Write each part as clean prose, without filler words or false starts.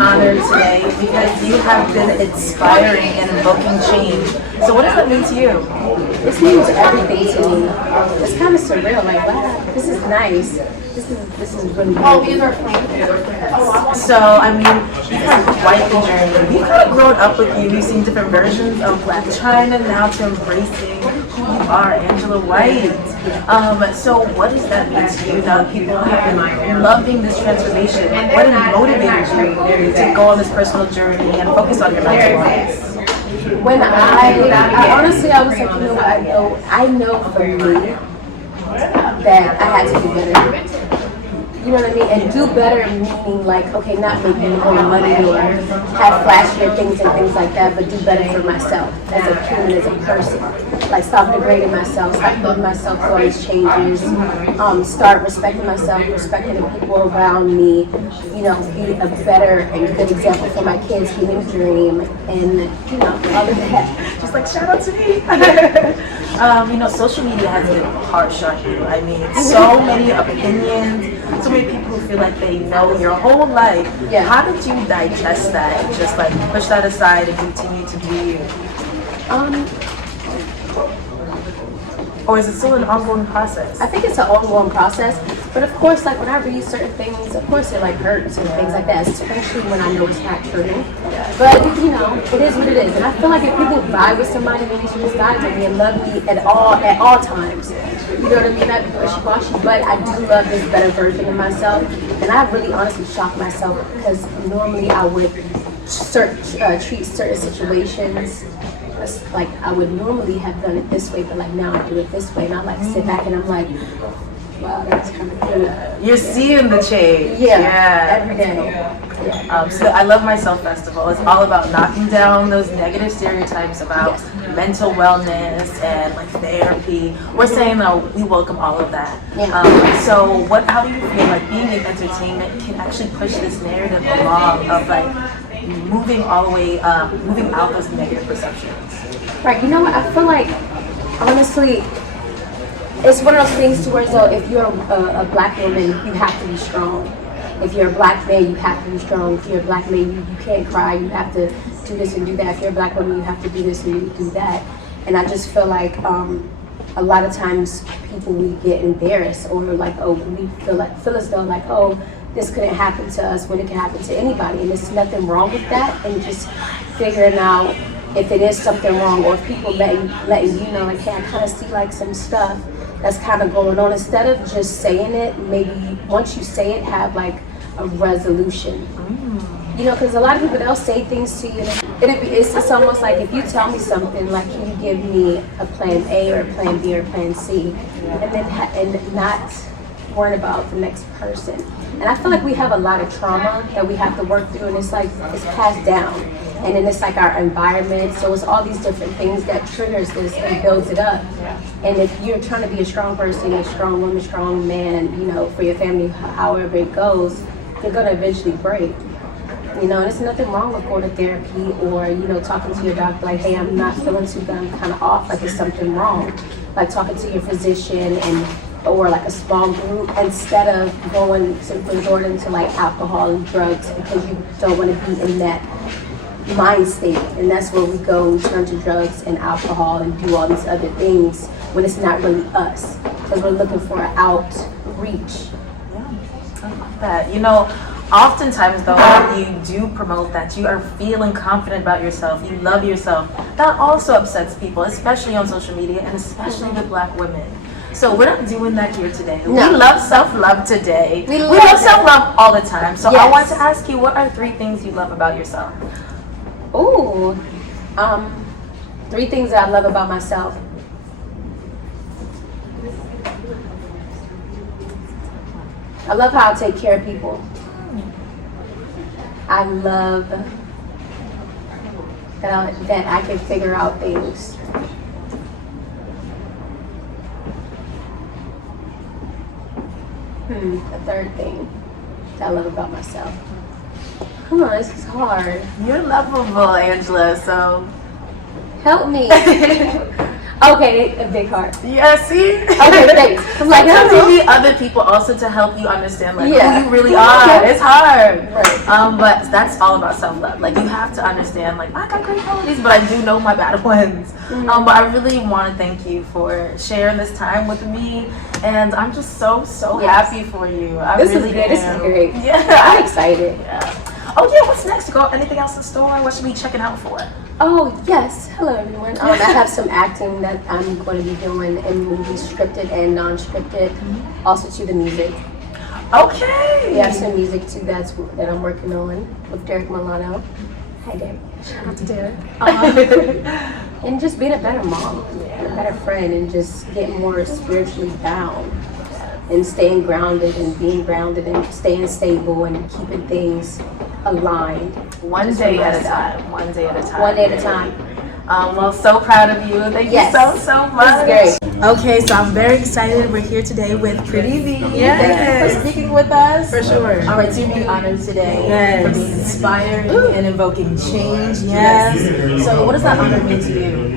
honored today because you have been inspiring and invoking change. So what does that mean to you? This means everything to me. It's kind of surreal. Like, wow, this is nice. This is really good. So, I mean, you've had quite the journey. We've kind of grown up with you. We've seen different versions of Black China now to embracing who you are, Angela White. So what does that mean to you now that people have been loving this transformation? What has motivated you to go on this personal journey and focus on your mental wellness? When I honestly, I was like, you know what, I know for me that I had to do better. You know what I mean? And do better meaning like, okay, not making more money or have flashier things and things like that, but do better for myself as a human, as a person. Like stop degrading myself, stop putting myself through all these changes, start respecting myself, respecting the people around me, you know, be a better and good example for my kids, human dream, and you know, all of that. Just like shout out to me. You know, social media has been harsh on you. I mean, so many opinions, so many people who feel like they know your whole life. Yeah. How did you digest that and just like push that aside and continue to be you? Or is it still an ongoing process? I think it's an ongoing process, but of course, like when I read certain things, of course it like hurts and things like that, especially when I know it's not true. But you know, it is what it is, and I feel like if people vibe with somebody, then they should just vibe with me and love me at all times. You know what I mean? Not be wishy-washy, but I do love this better version of myself, and I really honestly shocked myself because normally I would treat certain situations like I would normally have done it this way, but like now I do it this way, and I like sit back and I'm like, wow, that's kind of good. You're seeing the change. Yeah. Every day. Yeah. So I Love Myself Festival is all about knocking down those negative stereotypes about mental wellness and like therapy. We're saying that we welcome all of that. Yeah. So how do you feel like being in entertainment can actually push this narrative along of like moving all the way, moving out those negative perceptions? Right, you know what, I feel like, honestly, it's one of those things to where though, if you're a black woman, you have to be strong. If you're a black man, you have to be strong. If you're a black man, you can't cry, you have to do this and do that. If you're a black woman, you have to do this and do that. And I just feel like a lot of times people, we get embarrassed or like, oh, we feel as though like, oh, this couldn't happen to us when it can happen to anybody, and there's nothing wrong with that. And just figuring out if it is something wrong, or if people letting you know, like, hey, I kind of see like some stuff that's kind of going on. Instead of just saying it, maybe once you say it, have like a resolution. You know, because a lot of people, they'll say things to you, and it's almost like if you tell me something, like, can you give me a plan A or a plan B or a plan C, and then and not worrying about the next person. And I feel like we have a lot of trauma that we have to work through, and it's like it's passed down, and then it's like our environment, so it's all these different things that triggers this and builds it up. And if you're trying to be a strong person, a strong woman, strong man, you know, for your family, however it goes, you're gonna eventually break. You know, and there's nothing wrong with going to therapy or, you know, talking to your doctor like, hey, I'm not feeling too good, I'm kind of off, like there's something wrong. Like talking to your physician or like a small group, instead of going to resort into like alcohol and drugs because you don't want to be in that mind state. And that's where we go and turn to drugs and alcohol and do all these other things when it's not really us, because we're looking for an outreach. That, you know, oftentimes though, when you do promote that you are feeling confident about yourself, you love yourself, that also upsets people, especially on social media and especially with black women. So we're not doing that here today. No. We love self-love today. We love love self-love all the time. So Yes. I want to ask you, what are 3 things you love about yourself? Ooh, 3 things that I love about myself. I love how I take care of people. I love that I can figure out things. The 3rd thing that I love about myself. Come on, this is hard. You're lovable, Angela, so Help me. Okay, a big heart. Yeah, see? Okay, thanks. I'm like, Sometimes hello. you need other people also to help you understand like Yeah. who you really are. It's hard. Right. But that's all about self-love. Like you have to understand like I got great qualities, but I do know my bad ones. But I really want to thank you for sharing this time with me, and I'm just so Yes. happy for you. I This really is good. This am. is great. Yeah. I'm excited. Oh yeah, what's next? Go anything else in store? What should we be checking out for? Oh, yes. Hello, everyone. I have some acting that I'm going to be doing in movies, scripted and non-scripted. Also to the music. Okay. We have some music too that I'm working on with Derek Milano. Hi, Derek. Shout out to Derek. And just being a better mom, and a better friend, and just getting more spiritually bound. And staying grounded and being grounded and staying stable and keeping things aligned. One day at a time. One day at a time. One day at a time. Well, so proud of you. Thank Yes. you so much. This is great. Okay, so I'm very excited. We're here today with Pretty V. Yes. Thank you for speaking with us. For sure. All right, so you're being honored today Yes. for being inspiring and invoking change. Yes. So what does that honor mean to you?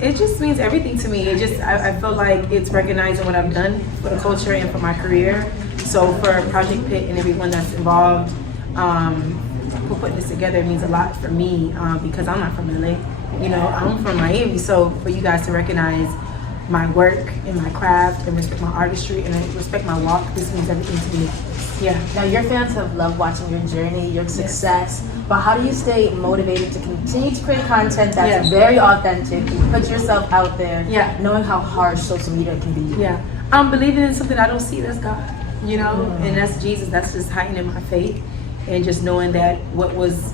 It just means everything to me. It just I feel like it's recognizing what I've done for the culture and for my career. So for Project Pit and everyone that's involved, for putting this together means a lot for me because I'm not from LA. You know, I'm from Miami. So for you guys to recognize my work and my craft and respect my artistry and respect my walk, this means everything to me. Yeah. Now, your fans have loved watching your journey, your success, but how do you stay motivated to continue to create content that's Yes. very authentic, put yourself out there, Yeah. knowing how harsh social media can be? Yeah, I'm believing in something I don't see. That's God, you know, and that's Jesus. That's just heightening my faith, and just knowing that what was,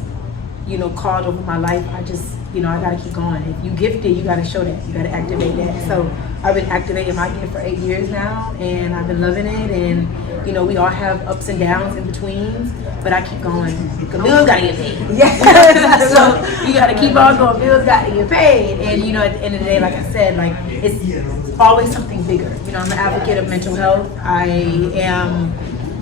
you know, called over my life, I just, you know, I gotta keep going. If you gifted, you gotta show that. You gotta activate that. So I've been activating my gift for 8 years now, and I've been loving it. And you know, we all have ups and downs in betweens, but I keep going. The bills gotta get paid. Yes. So you gotta keep on going. Bills gotta get paid. And you know, at the end of the day, like I said, like it's always something bigger. You know, I'm an advocate of mental health.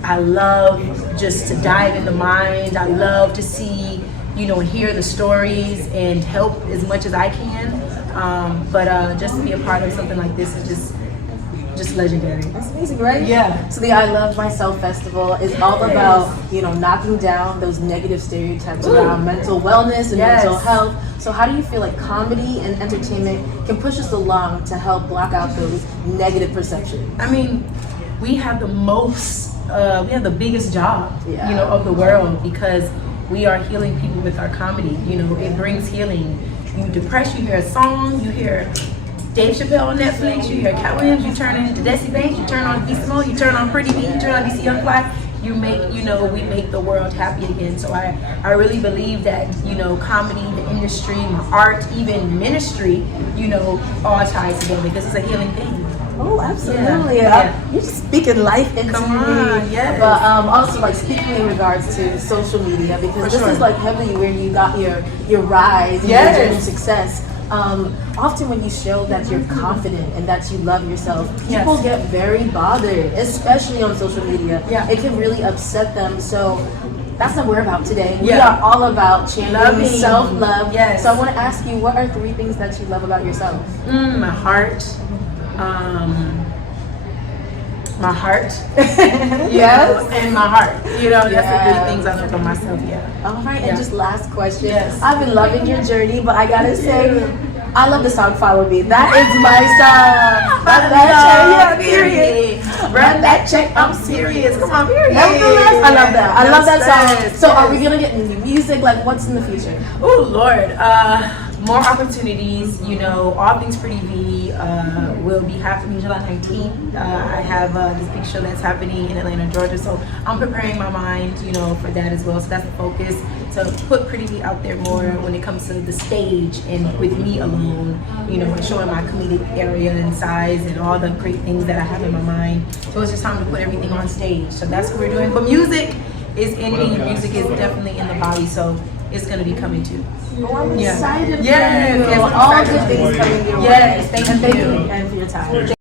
I love just to dive in the mind. I love to see, you know, and hear the stories and help as much as I can. But just to be a part of something like this is just legendary. That's amazing, right? Yeah. So the I Love Myself Festival is all about, you know, knocking down those negative stereotypes around mental wellness and Yes. mental health. So how do you feel like comedy and entertainment can push us along to help block out those negative perceptions? I mean, we have the biggest job, Yeah. you know, of the world because we are healing people with our comedy. You know, it brings healing. You depress, you hear a song, you hear Dave Chappelle on Netflix, you hear Cat Williams, you turn into Desi Banks, you turn on B Simone, you turn on Pretty V, you turn on DC Young Fly. You make, you know, we make the world happy again. So I really believe that, you know, comedy, the industry, my art, even ministry, you know, all ties together because it's a healing thing. Oh, absolutely. Yeah. You're just speaking life into Come me. on, yes. But also like speaking in regards to social media because For this sure. is like heavily where you got your rise and Yes. your journey of success. Often when you show that you're confident and that you love yourself, people Yes. get very bothered, especially on social media. Yeah. It can really upset them. So that's what we're about today. We Yeah. are all about championing Loving. self-love. Yes. So I want to ask you, what are 3 things that you love about yourself? My heart. My heart. Yes. And my heart. You know, that's the Yeah. 3 things I love about myself, yeah. All right, Yeah. and just last question. Yes. I've been loving your journey, but I gotta say, I love the song "Follow Me." That is my song. Run that check, yeah, period. Run that check, I'm serious. Come on, period. Nevertheless, I love that. I love that song. Yes, So, are we yes. gonna get new music? Like, what's in the future? Oh Lord, more opportunities. You know, All Things Pretty V will be happening July 19th. I have this big show that's happening in Atlanta, Georgia. So I'm preparing my mind, you know, for that as well. So that's the focus, to put Pretty V out there more when it comes to the stage and with me alone. You know, and showing my comedic area and size and all the great things that I have in my mind. So it's just time to put everything on stage. So that's what we're doing. But music is in me. Music is definitely in the body. So it's gonna be coming too. Oh, I'm Yeah. excited for Yes, you. yes, I'm All excited good for things you. coming your way. Yes, thank And thank you. you again for your time.